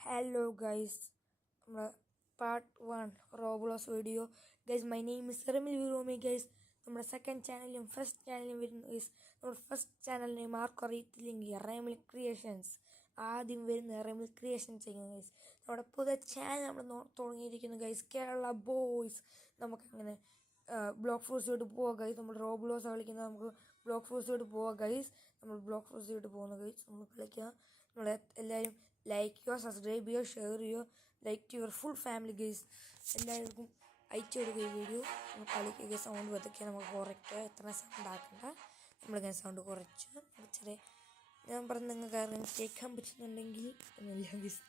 Hello guys, part 1 Roblox video. Guys, my name is Ramil Virome guys. നമ്മുടെ second ചാനലിലും first ചാനലിലും വരുന്ന guys. നമ്മുടെ ഫസ്റ്റ് ചാനൽ നെയിം ആർക്കും അറിയത്തില്ലെങ്കിൽ റെമിൽ ക്രിയേഷൻസ് ആദ്യം വരുന്ന റെമിൽ ക്രിയേഷൻസ് ചെയ്യുന്ന ഗൈസ്. നമ്മുടെ പുതിയ ചാനൽ നമ്മൾ തുടങ്ങിയിരിക്കുന്നു ഗൈസ്. കേരള ബോയ്സ്. നമുക്കങ്ങനെ ബ്ലോക്ക് ഫോഴ്സിലോട്ട് പോവാം ഗൈസ്. നമ്മൾ റോബ്ലോസ് കളിക്കുന്നത് നമുക്ക് ബ്ലോക്ക് ഫോഴ്സിലോട്ട് പോവാം ഗൈസ്. നമ്മൾ ബ്ലോക്ക് ഫോഴ്സിലോട്ട് പോകുന്ന ഗൈസ്. നമ്മൾ കളിക്കുക. നമ്മളെ എല്ലാവരും ലൈക്ക് ചെയ്യുക, സബ്സ്ക്രൈബ് ചെയ്യുക, ഷെയർ ചെയ്യുക, like to your full family guys. എല്ലാവർക്കും അയച്ചു കൊടുക്കുക ഈ വീഡിയോ. നമ്മൾ കളിക്കുക. സൗണ്ട് പതുക്കെ നമുക്ക് കുറയ്ക്കുക. എത്ര സൗണ്ട് ആക്കണ്ട. നമ്മളിങ്ങനെ സൗണ്ട് കുറച്ച് ചെറിയ ഞാൻ പറഞ്ഞ് നിങ്ങൾക്ക് ആരെങ്കിലും കേൾക്കാൻ പറ്റുന്നുണ്ടെങ്കിൽ ഒന്നുമില്ല ഗൈസ്.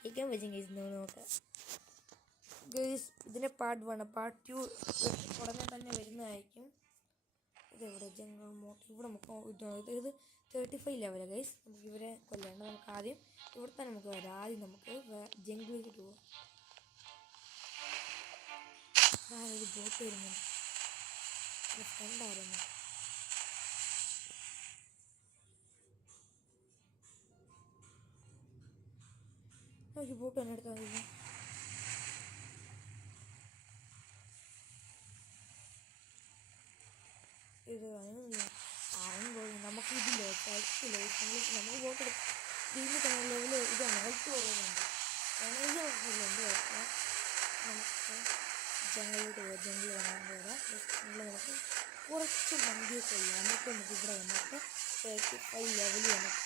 കേൾക്കാൻ പറ്റും ഗൈസ്. നോക്കാം ഗൈസ്. ഇതിൻ്റെ പാർട്ട് 1. പാർട്ട് 2 ഉടനെ തന്നെ വരുന്നതായിരിക്കും. ഇതെവിടെ ജംഗിൾ മോട്ട്. ഇവിടെ നമുക്ക് ഇത് 35 ലെവലാണ് ഗൈസ്. നമുക്ക് ഇവരെ കൊല്ലാണ്ട് നമുക്ക് ആദ്യം ഇവിടെ തന്നെ നമുക്ക് വരാം. ആദ്യം നമുക്ക് ജംഗിളിലേക്ക് പോവാം. ഒരു ബോട്ട് വരുന്നുണ്ട്. ഫ്രണ്ട് ആയിരുന്നു. നമുക്ക് ബോട്ട് തന്നെ എടുത്താൽ മതി. ഇത് അറിയുമ്പോൾ നമുക്ക് ഇതില്ല കളിക്കില്ല. നമ്മൾ ബോട്ട് ഇതിന് തന്നെ ലെവല് ഇതാണ് ഹെൽത്ത് കുറവുണ്ട്. എനർജി കുഴപ്പമില്ലുണ്ട്. നമുക്ക് ജംഗിളിലോട്ട് പോകാം. ജംഗിൾ വരാൻ വരാം. നമുക്ക് കുറച്ച് മന്തിയൊക്കെ ഇല്ല. നമുക്ക് ഇവിടെ വന്നിട്ട് 35 ലെവൽ നമുക്ക്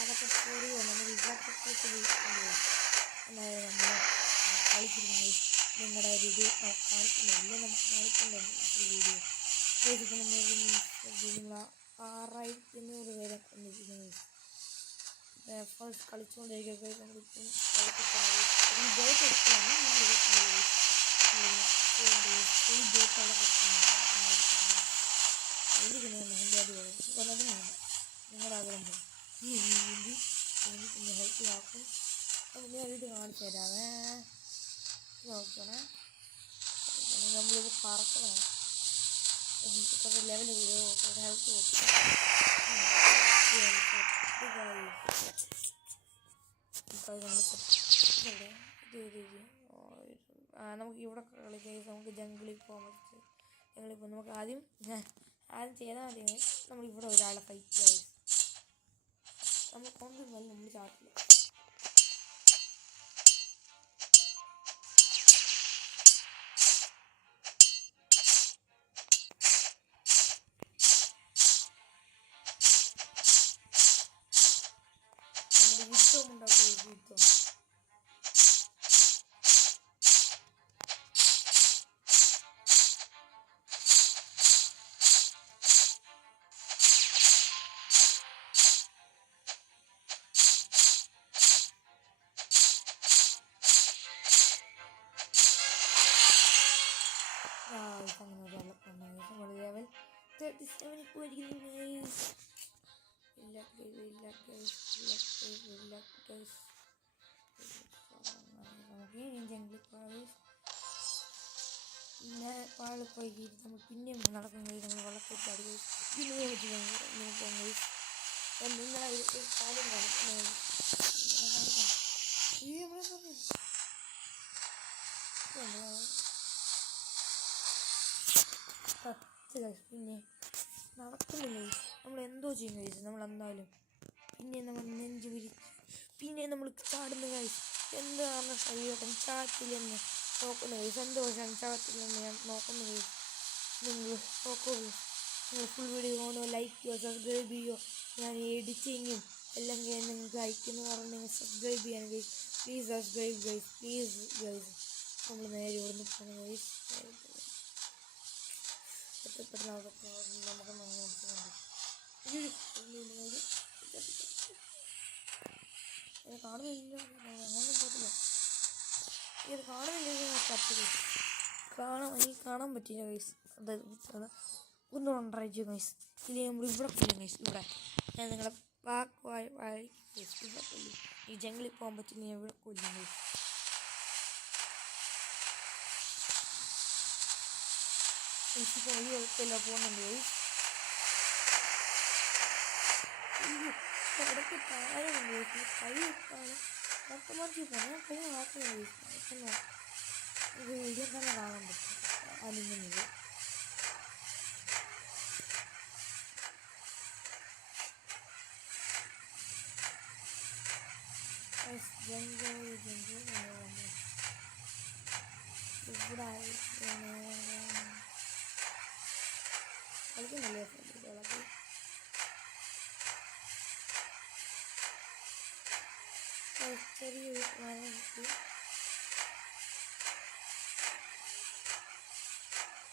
അതൊക്കെ കൂടി നമ്മൾ ഇതൊക്കെ എന്നാലും നമ്മൾ കളിച്ചിരുന്നു. നിങ്ങളുടെ ഒരു ഇത് കാണിക്കുന്നില്ല. നമുക്ക് കാണിക്കണ്ടേ വീഡിയോ. നിങ്ങൾ 6500 പേരെ കൊണ്ടിരിക്കുന്നത് ഫസ്റ്റ് കളിച്ചുകൊണ്ടിരിക്കുക. നമ്മളിപ്പം ഈ ബോട്ട് എടുക്കുകയാണ്. ഈ ബോട്ട് അവിടെ കൊടുക്കുന്നത് നിങ്ങളുടെ ആഗ്രഹം പോകും. ഈ വീതി പിന്നെ ഹെൽപ്പിലാക്കും. അപ്പം ഞാൻ ഇത് കാണിച്ചു തരാമേ. നോക്കണേ. നമ്മളിത് പറക്കണം. കുറച്ച് ലെവൽ വീഡിയോ ഹെൽത്ത് നോക്കുക. നമുക്ക് ഇവിടെ കളിക്കാം. നമുക്ക് ജംഗിളിൽ പോകാൻ പറ്റും. ജംഗിളിൽ പോകും. നമുക്ക് ആദ്യം ചെയ്താൽ മതി. നമ്മളിവിടെ ഒരാളെ ഫൈറ്റ് ചെയ്യാം. നമ്മൾ കൊണ്ടുവന്നാൽ നമ്മൾ ചാട്ടില്ല. യുദ്ധം ഉണ്ടാകും. യുദ്ധം അങ്ങനെ നമ്മൾ ലെവൽ 37 പോയിരിക്കുന്നു. ഇല്ല നമുക്ക് ജംഗിളിൽ പോയി പിന്നെ പാളിൽ പോയി കയറി നമ്മൾ പിന്നെയും നടക്കും. നമ്മൾ വെള്ളത്തിൽ ചാടി പിന്നെ പോകുന്നത്. നിങ്ങളെ കാര്യം കളിക്കുന്നത് പിന്നെ നടക്കുന്നില്ല. നമ്മൾ എന്തോ ചെയ്യുന്ന കഴിച്ചു. നമ്മൾ എന്നാലും പിന്നെ നമ്മൾ നെഞ്ച് വിരിച്ച് പിന്നെ നമ്മൾ ചാടുന്ന കഴിച്ചു. എന്താണ് ശരീരം ചാട്ടില്ലെന്ന് നോക്കുന്ന കഴിച്ചു. സന്തോഷം ചാട്ടില്ലെന്ന് ഞാൻ നോക്കുന്ന കഴിച്ചു. നിങ്ങൾ നോക്കൂ. നിങ്ങൾ ഫുൾ വീഡിയോ കാണുമോ, ലൈക്ക് ചെയ്യുമോ, സബ്സ്ക്രൈബ് ചെയ്യുമോ. ഞാൻ എഡിറ്റിങ്ങും എല്ലാം നിങ്ങൾക്ക് അയക്കുന്നു പറഞ്ഞ് നിങ്ങൾ സബ്സ്ക്രൈബ് ചെയ്യാൻ കഴിച്ചു. Please subscribe guys. Please guys. നമ്മൾ നേരെ ഇവിടുന്ന് പോകുന്ന കഴിച്ചു. പെട്ടെന്ന് നമുക്ക് കാണുന്നില്ല. അങ്ങനെ പോട്ടില്ല. ഇത് കാണുന്നില്ല. എനിക്ക് കാണാൻ പറ്റില്ല ഗൈസ്. ഒന്നുകൂടെ ട്രൈ ചെയ്യും ഗൈസ്. ഇല്ലേ നമ്മൾ ഇവിടെ കൊല്ലും ഗൈസ്. ഇവിടെ ഞാൻ നിങ്ങളെ ഇവിടെ കൊല്ലും. ഈ ജംഗിളിൽ പോകാൻ പറ്റില്ല. ഞാൻ ഇവിടെ കൊല്ലും ഗൈസ്. ഇപ്പോൾ ഈ കുഴപ്പമില്ല പോകുന്നുണ്ട് ഗൈസ്. ഇടയ്ക്ക് താഴെയുണ്ട് കൈ ഇട്ടാണ് ഓട്ടോമാറ്റിക് പോകണം. ഞാൻ കൈ മാത്രമേ ഇത് വീഡിയോ തന്നെ കാണാൻ പറ്റും അലിങ്ങുന്നത്. ഇവിടെ കളിക്കുന്നില്ലേ ഫ്രണ്ടികളൊക്കെ. ചെറിയൊരു മരം കിട്ടി.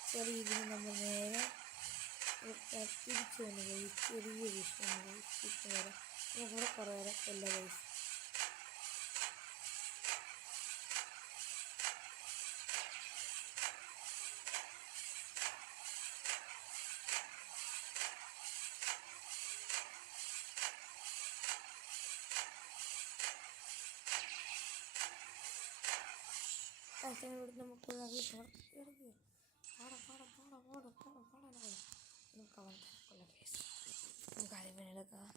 ചെറിയ ഇതിന് നമ്മൾ നേരെ തിരിച്ചു വന്നു കഴിയും. ചെറിയ വിഷയം തിരിച്ചു വരാം. കൂടെ കുറേ നേരം എല്ലാ കഴിച്ചു. ഇവിടുന്ന് നമുക്ക് നമുക്ക് അരിമനെടുക്കാം.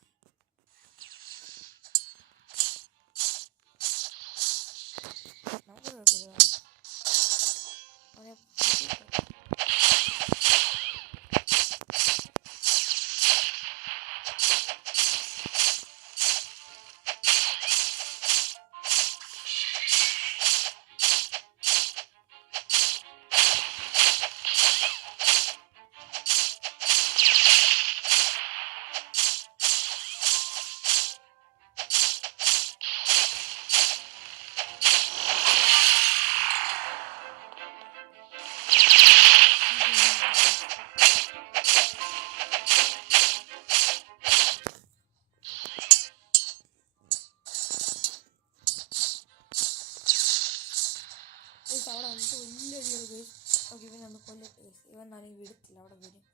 അവിടെ എനിക്ക് വലിയ അടിയാണ് കേസ്. ഓക്കെ, ഇവൻ ഒന്ന് കൊല്ലട്ടെ കേസ്. ഇവൻ നാണെങ്കിൽ വിടത്തില്ല, അവിടെ വരും.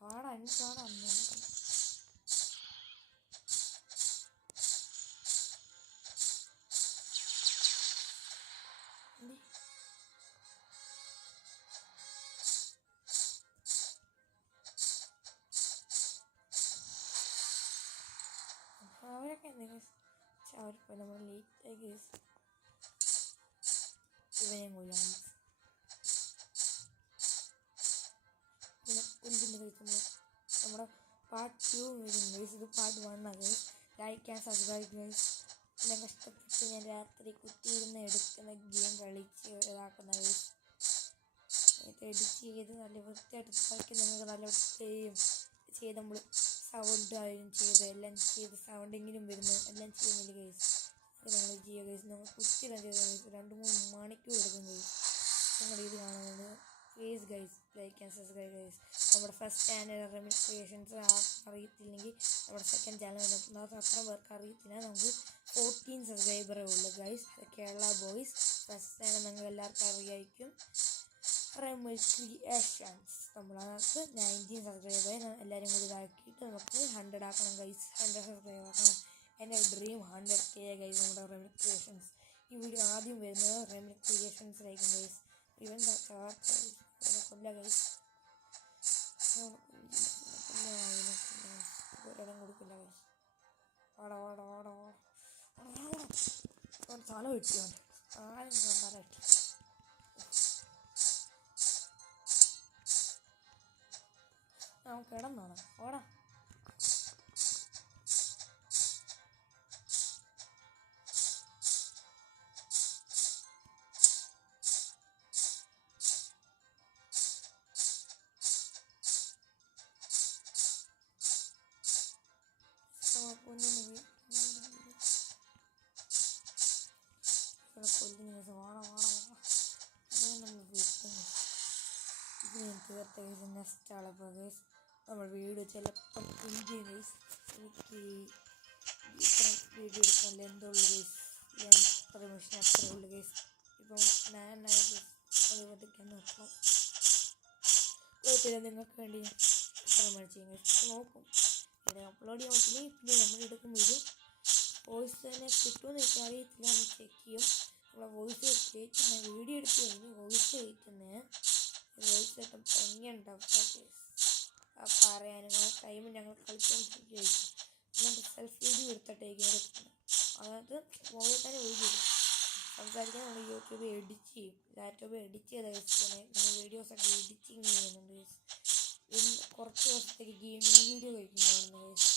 അവിടെ എനിക്കാണ് അന്ന് അവരൊക്കെ എന്താ കേസ്. അവരിപ്പോൾ നമ്മൾ ലേറ്റ് ആയി കേസ്. ഇവനെ കൊല്ലാം. പിന്നെ ഉൽബിൻ്റെ കഴിക്കുമ്പോൾ നമ്മുടെ പാർട്ട് 2 വരും ഗൈസ്. ഇത് പാർട്ട് 1 ആണ് guys. Like and subscribe guys. പിന്നെ കഷ്ടപ്പെട്ട് ഞാൻ രാത്രി കുത്തിയിരുന്ന് എടുക്കുന്ന ഗെയിം കളിച്ച് ഇതാക്കുന്ന ഗൈസ്. എഡിറ്റ് ചെയ്ത് നല്ല വൃത്തിയായിട്ട് കളിക്കാൻ നിങ്ങൾക്ക് നല്ല വൃത്തിയും ചെയ്ത് നമ്മൾ സൗണ്ട് ആയാലും ചെയ്ത് എല്ലാം ചെയ്ത് സൗണ്ടെങ്കിലും വരുന്നു എല്ലാം ചെയ്യുന്നില്ല ഗൈസ്. നിങ്ങൾ ചെയ്യുക ഗൈസ്. നമ്മൾ കുത്തിയിടാൻ ചെയ്ത ഗൈസ് 2-3 മണിക്കൂർ എടുക്കും ഗൈസ്. നിങ്ങൾ ഇത് കാണുന്നത് please guys like and subscribe guys. നമ്മുടെ ഫസ്റ്റ് ചാനൽ റെമിൽ ക്രിയേഷൻസ് അറിയത്തില്ലെങ്കിൽ നമ്മുടെ സെക്കൻഡ് ചാനൽ നോക്കുന്നത് അത്ര പേർക്ക് അറിയത്തില്ല. നമുക്ക് 14 സബ്സ്ക്രൈബറേ ഉള്ളൂ guys. Kerala boys. First channel നിങ്ങൾ എല്ലാവർക്കും അറിയായിരിക്കും, റെമിൽ ക്രിയേഷൻസ്. നമ്മളതിനകത്ത് 19 സബ്സ്ക്രൈബർ എല്ലാവരും കൂടി ഇതാക്കിയിട്ട് നമുക്ക് 100 ആക്കണം ഗൈസ്. 100 സബ്സ്ക്രൈബ് ആക്കണം. എൻ്റെ ഡ്രീം 100K ഗൈസ്. നമ്മുടെ റെമിൽ ക്രിയേഷൻസ്. ഈ വീഡിയോ ആദ്യം വരുന്നത് റെമിൽ ക്രിയേഷൻസിലായിരിക്കും ഗൈസ്. ഇവൻ്റെ കൊല്ല ഗൈസ്. ഒരിടം കൊടുക്കില്ല ഗൈസ്. തല വെട്ടിയോണ്ട് ആരും തല വെട്ടി. നമുക്ക് കിടന്നോണം. ഓടാ കൊല്ലുന്ന വാട അങ്ങനെ നമ്മൾ വീട്ടിൽ ഇത് തീർത്ത കേസ്. നെക്സ്റ്റ് ആളപ്പോൾ കേസ് നമ്മൾ വീഡിയോ ചിലപ്പം ഇന്ത്യൻ കേസ്. എനിക്ക് ഇത്ര വീഡിയോ എടുക്കാൻ എന്തുള്ളൂ കേസ്. ഞാൻ പെർമിഷൻ അത്രേ ഉള്ളൂ കേസ്. ഇപ്പം ഞാൻ കേസ് അത് പറ്റിക്കാൻ നോക്കാം. കുഴപ്പമില്ല, നിങ്ങൾക്ക് വേണ്ടി എത്ര മണി ചെയ്യും കേസ് നോക്കും. ഇവിടെ അപ്ലോഡ് ചെയ്യാൻ പറ്റില്ല. പിന്നെ നമ്മൾ എടുക്കും വീഡിയോ വോയിസ് തന്നെ കിട്ടുമെന്ന് എനിക്ക് അറിയത്തില്ല. നമ്മൾ ചെക്ക് ചെയ്യും. നമ്മളെ വോയിസ് കയറ്റുന്ന വീഡിയോ എടുത്ത് കഴിഞ്ഞ് വോയിസ് കയറ്റുന്നത് വോയിസ് കിട്ടും ഭയങ്കര ടഫാണ് കേസ്. ആ പറയാനും ആ ടൈം ഞങ്ങൾ കളിച്ചുകൊണ്ടിരിക്കുകയായിരിക്കും. നമുക്ക് സെൽഫ് വീഡിയോ എടുത്തിട്ടേക്കുന്നത്. അതായത് ഫോണിൽ തന്നെ വീഡിയോ സംസാരിക്കാൻ നമ്മൾ യൂട്യൂബ് എഡിറ്റ് ചെയ്യും, ലാപ്ടോപ്പ് എഡിറ്റ് ചെയ്ത നമ്മൾ വീഡിയോസൊക്കെ എഡിറ്റിങ് ചെയ്യുന്നുണ്ട് ഗൈസ്. കുറച്ച് ദിവസത്തേക്ക് ഗെയിമിങ് വീഡിയോ കഴിക്കുന്നതാണ് ഗൈസ്.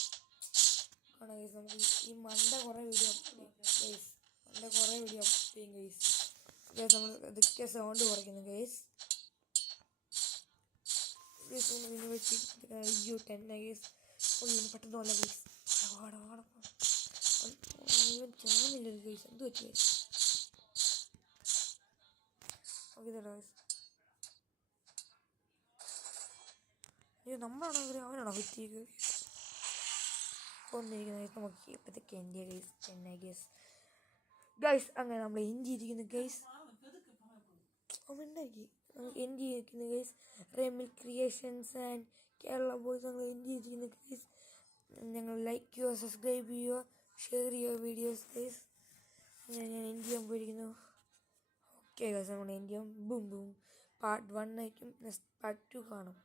കാണാം ഗൈസ്, നമുക്ക് ഈ മണ്ട കുറേ വീഡിയോ ഗൈസ്, കുറേ വീഡിയോ അപ്ലോഡ് ചെയ്യും ഗൈസ്. ഗൈസ് നമ്മൾ ഇതൊക്കെ സൗണ്ട് കുറയ്ക്കുന്നു ഗൈസ്. ഗൈസ് നമ്മൾ ഇതിനെ വെച്ച് അയ്യോ 10 ഗൈസ്. ഇതിന് പെട്ടെന്ന് പോലെ ഗൈസ് ഇവൻ ചാന്നില്ലല്ലോ ഗൈസ്, എന്ത് പറ്റി ഗൈസ്? ഓക്കെ ഗൈസ്, നമ്മളാണോ അവനാണോ പറ്റിയത് കൊന്നിരിക്കുന്നത് ഗൈസ്? നമുക്ക് ഇപ്പോഴത്തേക്ക് എൻ്റെ ഗൈസ് 10 ഗൈസ്. ഗൈസ് അങ്ങനെ നമ്മൾ എഞ്ചിയിരിക്കുന്നു ഗൈസ്. അവണ്ടാക്കി എഞ്ചിയിരിക്കുന്നു guys. Remil creations and Kerala boys ഞങ്ങൾ എഞ്ചിയിരിക്കുന്നു ഗൈസ്. ഞങ്ങൾ ലൈക്ക് ചെയ്യുക, സബ്സ്ക്രൈബ് ചെയ്യുക, ഷെയർ ചെയ്യുക വീഡിയോസ് ഗൈസ്. ഞാൻ എൻഡ് ചെയ്യാൻ പോയിരിക്കുന്നു. ഓക്കെ ഗൈസ്, നമ്മൾ എൻഡ് ചെയ്യാം. Boom boom. പാർട്ട് 1 ആയിരിക്കും, നെക്സ്റ്റ് പാർട്ട് 2 കാണും.